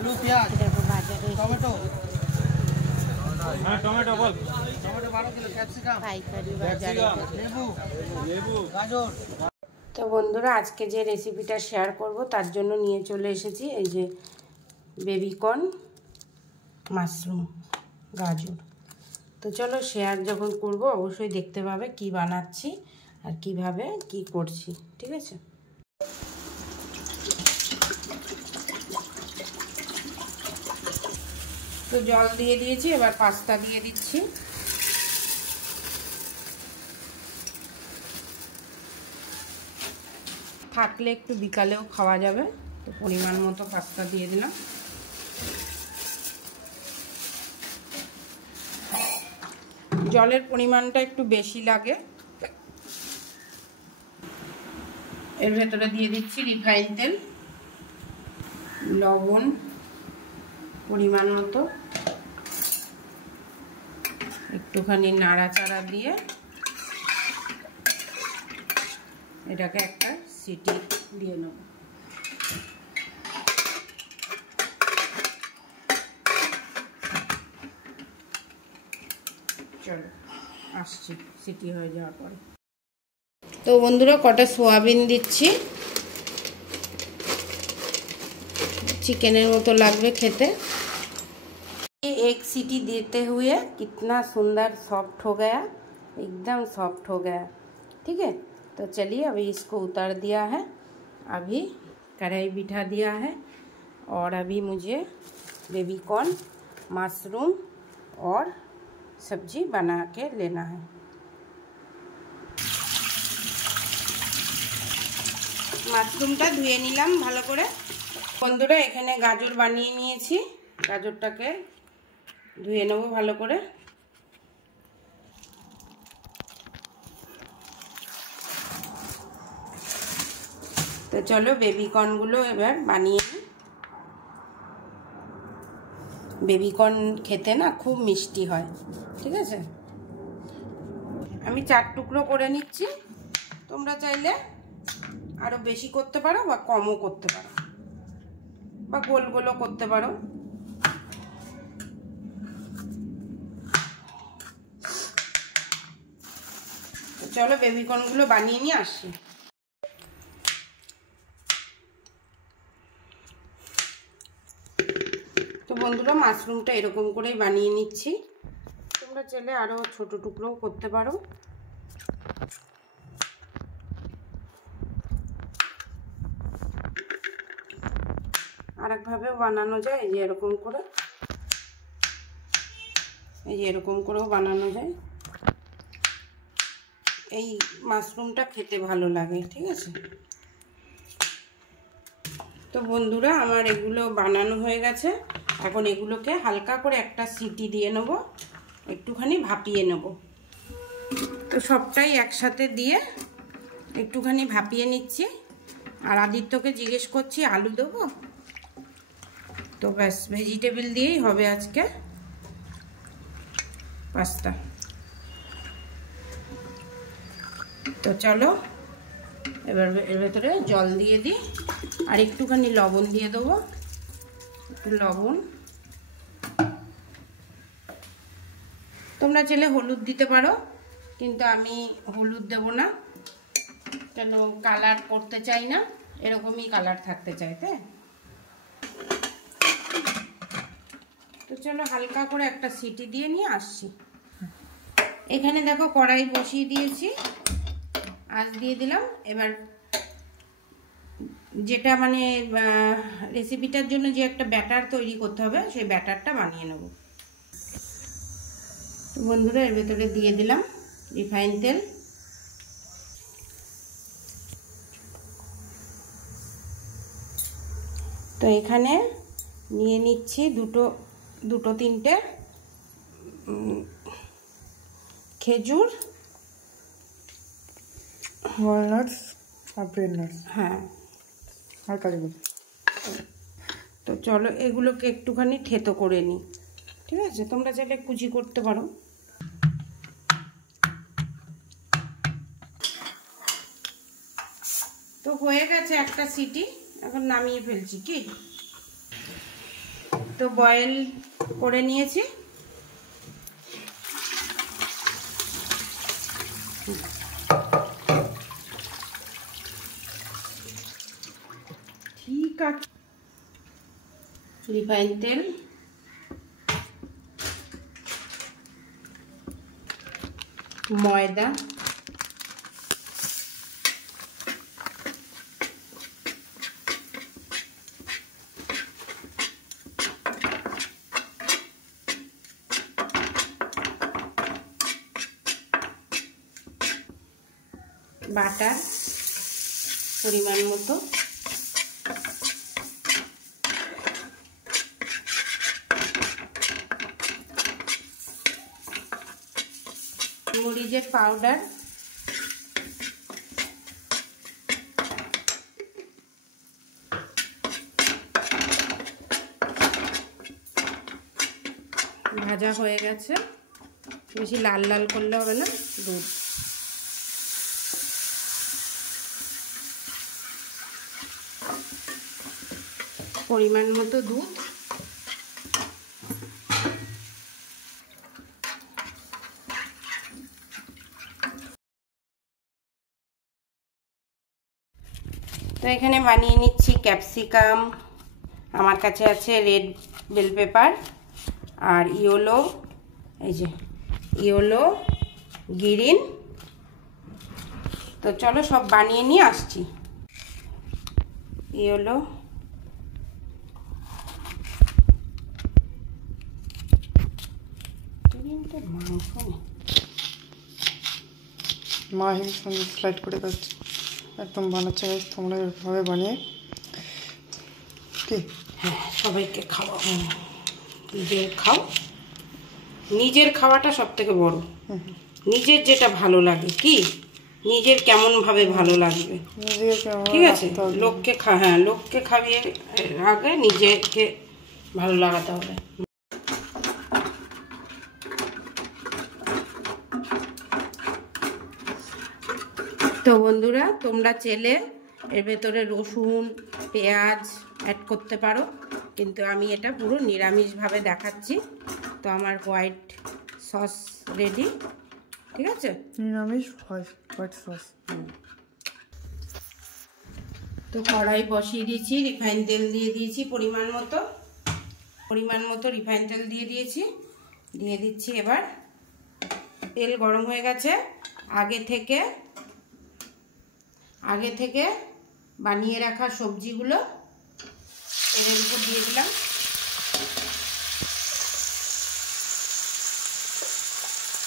আলু পেঁয়াজ দেখো বাজারে টমেটো টমেটো বল টমেটো 12 কিলো ক্যাপসিকাম পাইকারি বাজারে লেবু গাজর। তো বন্ধুরা আজকে যে রেসিপিটা শেয়ার করব তার জন্য নিয়ে চলে এসেছি এই যে বেবিকর্ন মাশরুম গাজর। তো চলো শেয়ার যখন করব অবশ্যই দেখতে পাবে কি বানাচ্ছি আর কিভাবে কি করছি, ঠিক আছে? তো জল দিয়ে দিয়েছি, এবার পাস্তা দিয়ে দিচ্ছি। থাকলে একটু বিকালেও খাওয়া যাবে, তো পরিমাণ মতো পাস্তা দিয়ে দিলাম। জলের পরিমাণটা একটু বেশি লাগে। এর ভেতরে দিয়ে দিচ্ছি রিফাইন তেল, লবণ পরিমাণ মতো, একটুখানি নাড়াচাড়া দিয়ে এটাকে একটা সিটি দিয়ে নেব। চলো আসছি সিটি হয়ে যাওয়ার পরে। তো বন্ধুরা কটা সোয়াবিন দিচ্ছি, चिकन मतो लगे खेते। एक सीटी देते हुए कितना सुंदर सॉफ्ट हो गया, एकदम सॉफ्ट हो गया। ठीक है, तो चलिए अभी इसको उतार दिया है, अभी कढ़ाई बिठा दिया है और अभी मुझे बेबीकॉर्न मशरूम और सब्जी बना के लेना है। মাশরুমটা ধুয়ে নিলাম ভালো করে। বন্ধুরা এখানে গাজর বানিয়ে নিয়েছি, গাজরটাকে ধুয়ে নেব ভালো করে। তো চলো বেবিকর্নগুলো এবার বানিয়ে নিই। বেবিকর্ন খেতে না খুব মিষ্টি হয়, ঠিক আছে? আমি 4 টুকরো করে নিচ্ছি, তোমরা চাইলে আরো বেশি করতে পারো বা কমও করতে পারো বা গোল গোলও করতে পারো। চলো বেবিকর্নগুলো বানিয়ে নিয়ে আসি। তো বন্ধুরা মাশরুমটা এরকম করেই বানিয়ে নিচ্ছি, তোমরা চাইলে আরো ছোট টুকরোও করতে পারো। আরেকভাবেও বানানো যায়, এই যে এরকম করে, এই যে এরকম করেও বানানো যায়। এই মাশরুমটা খেতে ভালো লাগে, ঠিক আছে? তো বন্ধুরা আমার এগুলো বানানো হয়ে গেছে, এখন এগুলোকে হালকা করে একটা সিটি দিয়ে নেব, একটুখানি ভাপিয়ে নেব। তো সবটাই একসাথে দিয়ে একটুখানি ভাপিয়ে নিচ্ছি। আর আদিত্যকে জিজ্ঞেস করছি আলু দেবো, তো ব্যাস ভেজিটেবল দিয়েই হবে আজকে পাস্তা। তো চলো এবার এর ভেতরে জল দিয়ে দিই আর একটুখানি লবণ দিয়ে দেবো, একটু লবণ। তোমরা চাইলে হলুদ দিতে পারো, কিন্তু আমি হলুদ দেব না, কেন কালার করতে চাই না, এরকমই কালার থাকতে চাই। তো চলো হালকা করে একটা সিটি দিয়ে নিয়ে আসছি। এখানে দেখো কড়াই বসিয়ে দিয়েছি, আঁচ দিয়ে দিলাম। এবার যেটা মানে রেসিপিটার জন্য যে একটা ব্যাটার তৈরি করতে হবে, সেই ব্যাটারটা বানিয়ে নেব। বন্ধুরা এর ভেতরে দিয়ে দিলাম রিফাইন তেল, তো এখানে নিয়ে নিচ্ছি দুটো তিনটে খেজুর, ওয়ালনাটস আর পেননাটস, হ্যাঁ আর কাজু। তো চলো এগুলোকে একটুখানি থেতো করে নিই, ঠিক আছে? তোমরা চাইলে কুচি করতে পারো। তো হয়ে গেছে একটা সিটি, এখন নামিয়ে ফেলছি। কি তো বয়েল করে নিয়েছি। ঠিক আছে, রিফাইন তেল, ময়দা, বাটার পরিমাণ মতো, মরিচের পাউডার, ভাজা হয়ে গেছে, বেশি লাল লাল করলে হবে না। দুধ, পরিমাণ মতো দুধ, তো এখানে বানিয়ে নিচ্ছি ক্যাপসিকাম, আমার কাছে আছে রেড বেল পেপার আর ইয়েলো, এই যে ইয়েলো, গ্রিন। তো চলো সব বানিয়ে নিয়ে আসছি। ইয়েলো, মাংস মাহির সঙ্গে স্লাইড করে যাচ্ছে, একদম বানাচ্ছে। তোমরা এভাবে বানিয়ে কি হ্যাঁ সবাইকে খাওয়াবো, নিজের খাও, নিজের খাওয়াটা সব থেকে বড়। নিজের যেটা ভালো লাগে, কি নিজের কেমন ভাবে ভালো লাগবে, ঠিক আছে? লোককে হ্যাঁ লোককে খাইয়ে আগে নিজেকে ভালো লাগাতে হবে। তো বন্ধুরা, তোমরা চেলে এর ভেতরে রসুন পেঁয়াজ অ্যাড করতে পারো, কিন্তু আমি এটা পুরো নিরামিষভাবে দেখাচ্ছি। তো আমার হোয়াইট সস রেডি, ঠিক আছে? নিরামিষ হোয়াইট সস। তো কড়াই বসিয়ে দিয়েছি, রিফাইন তেল দিয়ে দিয়েছি পরিমাণ মতো রিফাইন তেল দিয়ে দিয়েছি। দিয়ে দিচ্ছি এবার, তেল গরম হয়ে গেছে। আগে থেকে বানিয়ে রাখা সবজিগুলো তেলের উপর দিয়ে দিলাম।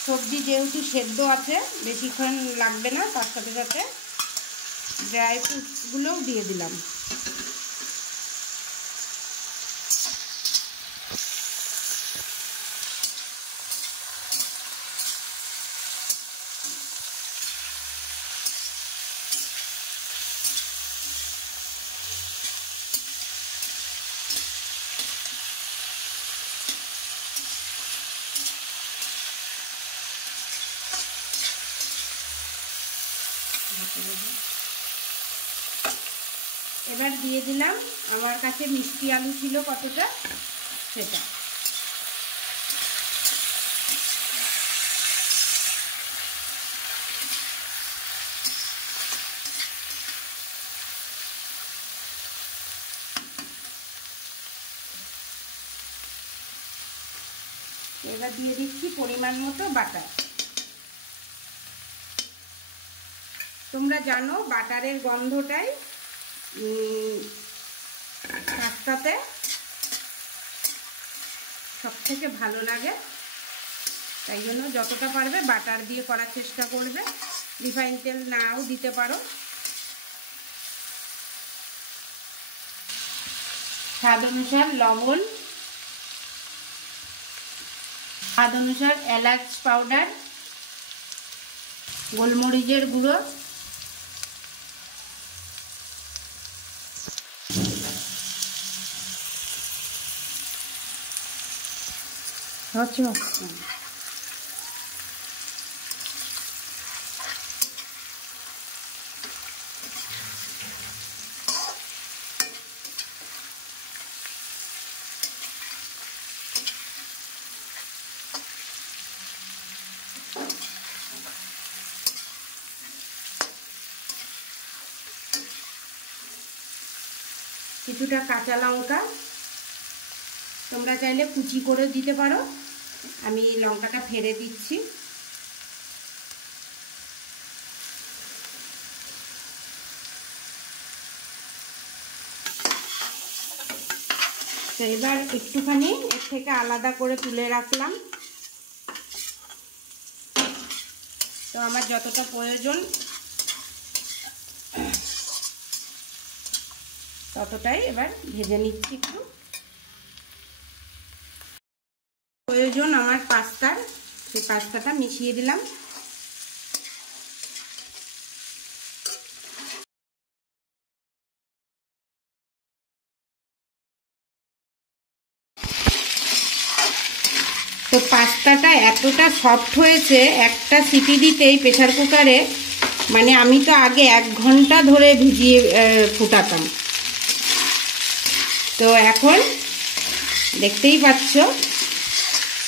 সবজি যেহেতু সেদ্ধ আছে, বেশিক্ষণ লাগবে না। তার সাথে সাথে ড্রাই ফ্রুটসগুলোও দিয়ে দিলাম। এবার দিয়ে দিলাম, আমার কাছে মিষ্টি আলু ছিল কতটা, সেটা। এবার দিয়ে দিচ্ছি পরিমাণ মতো বাটার। তোমরা জানো বাটারের গন্ধটাই পাস্তাতে সব থেকে ভালো লাগে, তাই জন্য যতটা পারবে বাটার দিয়ে করার চেষ্টা করবে। রিফাইন তেল নাও দিতে পারো। স্বাদ অনুসার লবণ, স্বাদ অনুসার এলাচ পাউডার, গোলমরিচের গুঁড়ো, আচ্ছা কিছুটা কাঁচা লঙ্কা, তোমরা চাইলে কুচি করে দিতে পারো, আমি লঙ্কাটা ফেলে দিচ্ছি। তো এবার একটুখানি এর থেকে আলাদা করে তুলে রাখলাম। তো আমার যতটা প্রয়োজন ততটাই এবার ভেজে নিচ্ছি। একটু প্রয়োজন আমার পাস্তার, সেই পাস্তাটা মিশিয়ে দিলাম। তো পাস্তাটা এতটা সফট হয়েছে একটা সিটি দিতেই প্রেসার কুকারে, মানে আমি তো আগে 1 ঘন্টা ধরে ভিজিয়ে ফুটাতাম, তো এখন দেখতেই পাচ্ছ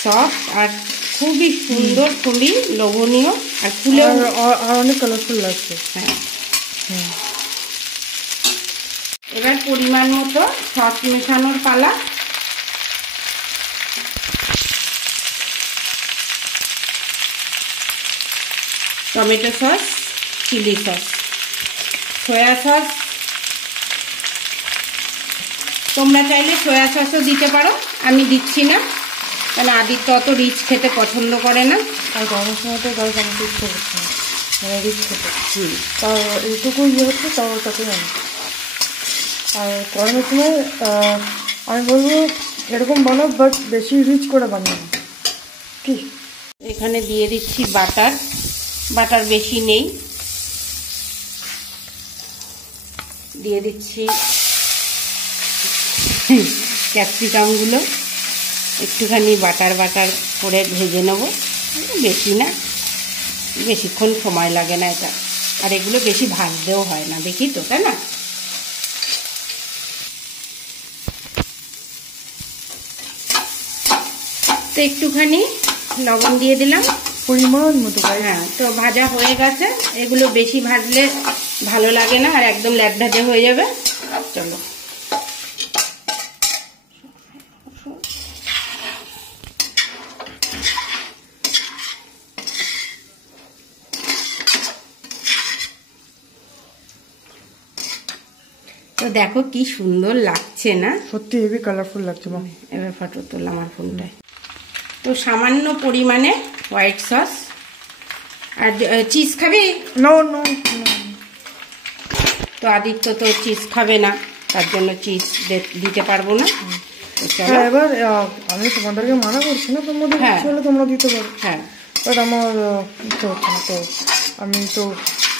সফট আর খুবই সুন্দর, খুবই লোভনীয় আর ফুলেও অনেক কালারফুল লাগছে। হ্যাঁ, এবার পরিমাণ মতো সস মেশানোর পালা। Tomato sauce, chilli sauce, soya sauce, তোমরা চাইলে সয়া সসও দিতে পারো, আমি দিচ্ছি না কারণ আদিত্য অত রিচ খেতে পছন্দ করে না। আর গরমের সময় তো গাছ আমাকে ইচ্ছে করছে না, মানে রিচ খেতে। তাও এইটুকু ইয়ে হচ্ছে, তাও তাতে জানি। আর গরমের সময় আমি বলবো এরকম বানাও, বাট বেশি রিচ করে বানিয়ে না। কি এখানে দিয়ে দিচ্ছি বাটার, বাটার বেশি নেই, দিয়ে দিচ্ছি ক্যাপসিকামগুলো, একটুখানি বাটার বাটার করে ভেজে নেব, বেশি না, বেশিক্ষণ সময় লাগে না এটা, আর এগুলো বেশি ভাজতেও হয় না, দেখি তো, তাই না? তো একটুখানি লবণ দিয়ে দিলাম পরিমাণ মতো। হ্যাঁ, তো ভাজা হয়ে গেছে, এগুলো বেশি ভাজলে ভালো লাগে না আর একদম ল্যাটভাজা হয়ে যাবে। চলো তো দেখো কি সুন্দর লাগছে না, সত্যি হেভি কালারফুল লাগছে। এবার ফটো তোলা আমার ফোনটায়। তো সামান্য পরিমাণে হোয়াইট সস, আর চিজ খাবি? নো নো, তো আদিত্য তো চিজ খাবে না, তার জন্য চিজ দিতে পারবো না। এবার আমি তোমাদেরকে মানা করছি না, তোমাদের ইচ্ছে হলে তোমরা দিতে পারো। হ্যাঁ, বাট আমার ইচ্ছে হচ্ছে না, তো আমি তো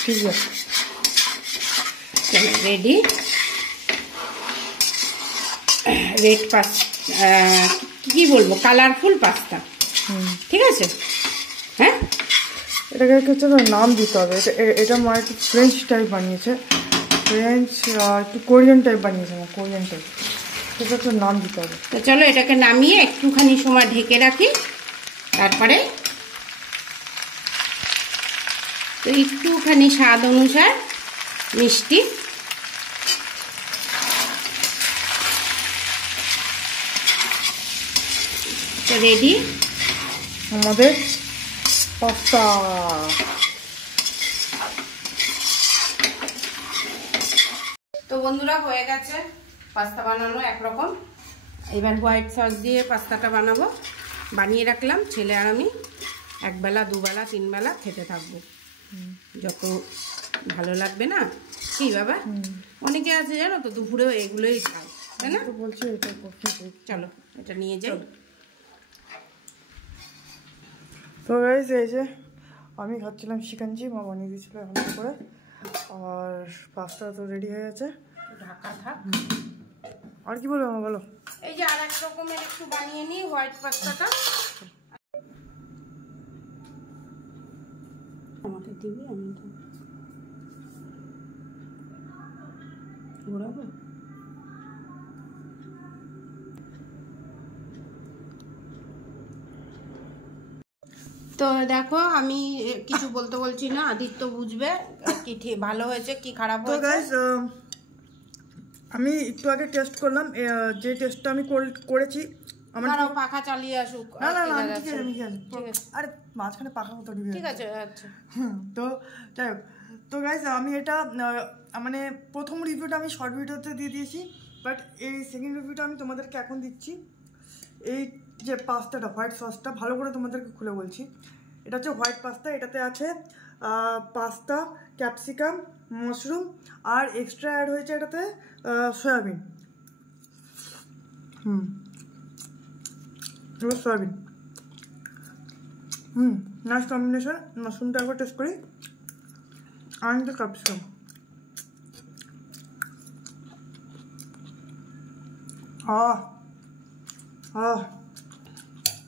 ঠিক আছে। রেডি রেড পাস্তা, কি বলবো, কালারফুল পাস্তা, ঠিক আছে। হ্যাঁ, এটাকে হচ্ছে নাম দিতে হবে। এটা মা একটু ফ্রেঞ্চ টাইপ বানিয়েছে, ফ্রেঞ্চ একটু কোরিয়ান টাইপ বানিয়েছে, না কোরিয়ান টাইপ, সেটা একটা নাম দিতে হবে। তো চলো এটাকে নামিয়ে একটুখানি সময় ঢেকে রাখি, তারপরে তো একটুখানি স্বাদ অনুসার মিষ্টি, তো রেডি আমাদের পাস্তা। তো বন্ধুরা হয়ে গেছে পাস্তা বানানো একরকম। এবার হোয়াইট সস দিয়ে পাস্তাটা বানাবো, বানিয়ে রাখলাম, ছেলে আর আমি একবেলা দুবেলা 3 বেলা খেতে থাকবো, যত ভালো লাগবে না কি বাবা? অনেকে আছে জানো তো দুপুরেও এগুলোই খায়, তাই না? বলছি এটা করতে। চলো এটা নিয়ে যাই। তো গাইস এই যে আমি খাচ্ছিলাম শিকাঞ্জি, মা বানিয়ে দিয়েছিল হালকা করে, আর পাস্তা তো রেডি হয়ে গেছে। ঢাকা থাক। আর কি বলবো বলো? এই যে আর এক রকমের একটু বানিয়ে নিই হোয়াইট পাস্তাটা। আমাকে দিবি, আমি ঘোরাবো। তো দেখো আমি কিছু বলছি না, আদিত্য বুঝবে কি ঠিক ভালো হয়েছে কি খারাপ হয়েছে। তো গাইস আমি একটু আগে টেস্ট করলাম, যে টেস্টটা আমি করেছি আমার পাখা চালিয়ে আসুক। না না না আমি আরে মাঝখানে পাখা মতো ঢুকে ঠিক আছে আচ্ছা। তো যাই হোক, তো গাইস আমি এটা মানে প্রথম রিভিউটা আমি শর্ট ভিডিওতে দিয়ে দিয়েছি, বাট এই সেকেন্ড রিভিউটা আমি তোমাদেরকে এখন দিচ্ছি। এই যে পাস্তাটা হোয়াইট সসটা ভালো করে তোমাদেরকে খুলে বলছি, এটা হচ্ছে হোয়াইট পাস্তা। এটাতে আছে পাস্তা, ক্যাপসিকাম, মাশরুম আর এক্সট্রা অ্যাড হয়েছে এটাতে সয়াবিন। Soybean nice combination. মাশরুমটা একবার টেস্ট করি, আর ক্যাপসিকাম।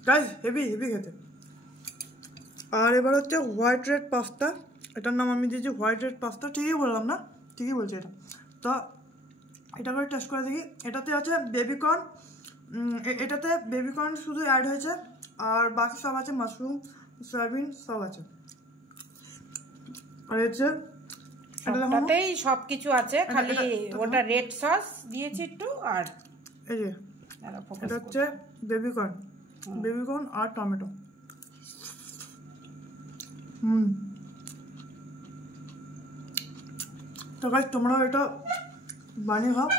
গাইস হেভি হেভি খেতে। আর এবার হচ্ছে হোয়াইট রেড পাস্তা, এটার নাম আমি দিয়েছি হোয়াইট রেড পাস্তা। ঠিকই বললাম না? ঠিকই বলছি এটা। তো এটা করে টেস্ট করে দেখি। এটাতে আছে বেবিকর্ন, এটাতে বেবিকর্ন শুধু অ্যাড হয়েছে, আর বাকি সব আছে মাশরুম, সয়াবিন সব আছে। আর হচ্ছে এটাতেই সব কিছু আছে, খালি ওটা রেড সস দিয়েছি একটু। আর এই যে এটা হচ্ছে বেবিকর্ন, বেবিকর্ন আর টমেটো। তো গাইস তোমরাও এটা বানিয়ে খাও,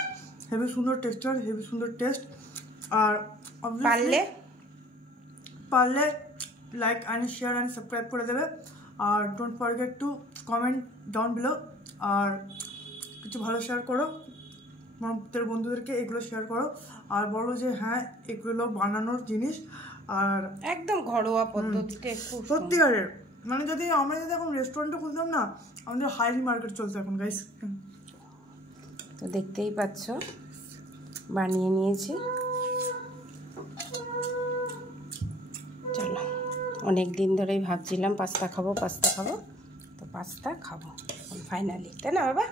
হেভি সুন্দর টেক্সচার, হেভি সুন্দর টেস্ট। আর পারলে like and share and subscribe করে দেবে। আর don't forget to comment down below. আর কিছু ভালো শেয়ার করো, তোমাদের বন্ধুদেরকে এগুলো শেয়ার করো, আর বলো যে হ্যাঁ এগুলো বানানোর জিনিস আর একদম ঘরোয়া পদ্ধতিতে সত্যিকারের। মানে যদি আমরা এখন রেস্টুরেন্টে খুলতাম না, আমাদের হাইলি মার্কেট চলছে এখন গাইস। তো দেখতেই পাচ্ছ বানিয়ে নিয়েছি। চলো, অনেক দিন ধরেই ভাবছিলাম পাস্তা খাবো, তো পাস্তা খাবো ফাইনালি, তাই না বাবা?